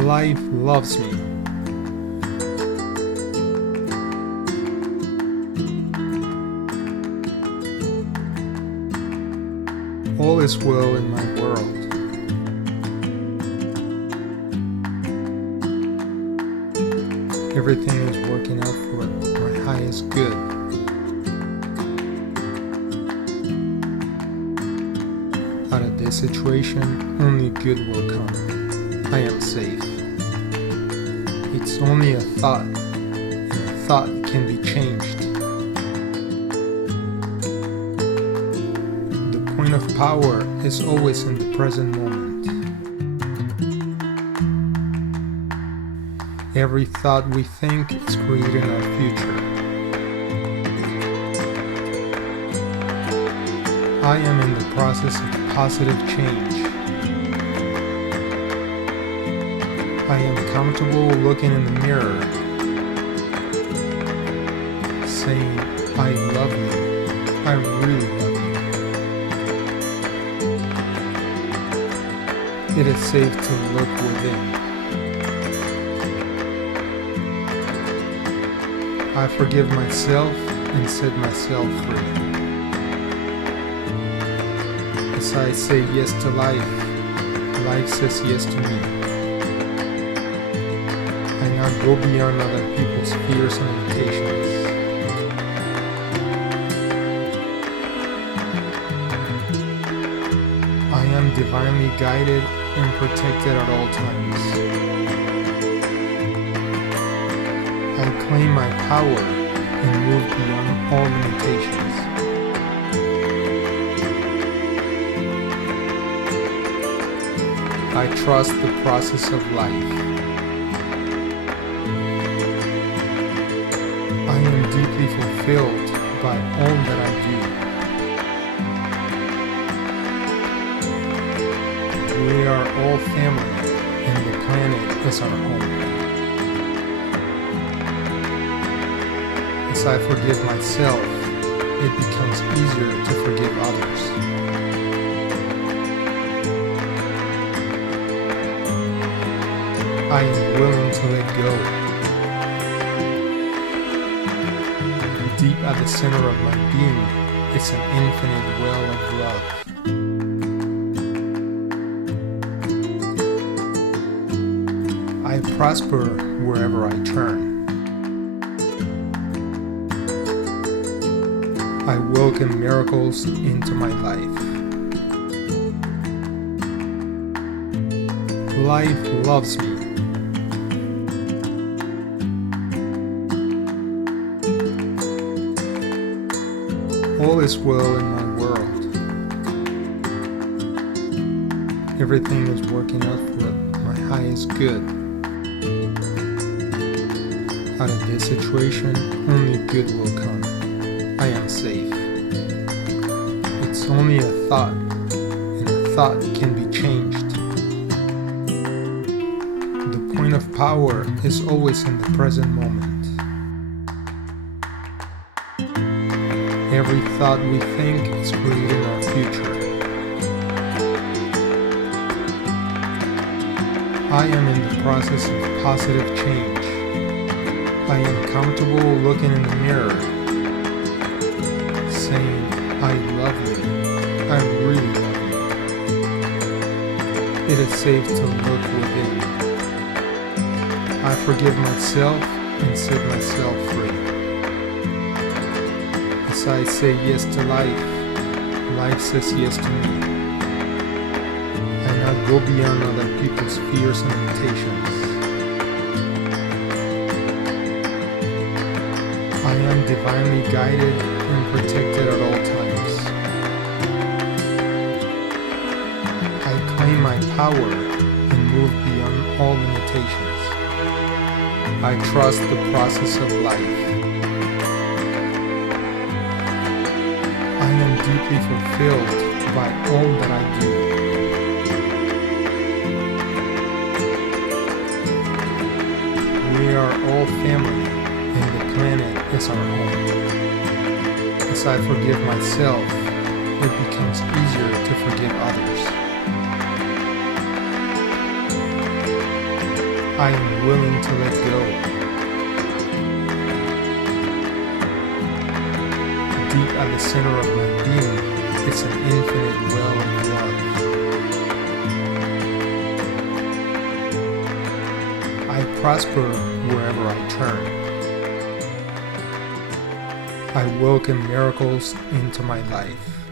Life loves me. All is well in my world. Everything is working out for my highest good. Out of this situation, only good will come. I am safe. It's only a thought, and a thought can be changed. The point of power is always in the present moment. Every thought we think is creating our future. I am in the process of positive change. I am comfortable looking in the mirror, saying, I love you. I really love you. It is safe to look within. I forgive myself and set myself free. As I say yes to life, life says yes to me. I now go beyond other people's fears and limitations. I am divinely guided and protected at all times. I claim my power and move beyond all limitations. I trust the process of life. I am deeply fulfilled by all that I do. We are all family, and the planet is our home. As I forgive myself, it becomes easier to forgive others. I am willing to let go. Deep at the center of my being is an infinite well of love. I prosper wherever I turn. I welcome miracles into my life. Life loves me. All is well in my world. Everything is working out for my highest good. Out of this situation, only good will come. I am safe. It's only a thought, and a thought can be changed. The point of power is always in the present moment. Every thought we think is creating our future. I am in the process of positive change. I am comfortable looking in the mirror, saying, I love you. I really love you. It is safe to look within. I forgive myself and set myself free. As I say yes to life, life says yes to me. I now go beyond other people's fears and limitations. I am divinely guided and protected at all times. I claim my power and move beyond all limitations. I trust the process of life. I am deeply fulfilled by all that I do. We are all family, and the planet is our home. As I forgive myself, it becomes easier to forgive others. I am willing to let go. Deep at the center of my being, it's an infinite well of love. I prosper wherever I turn. I welcome miracles into my life.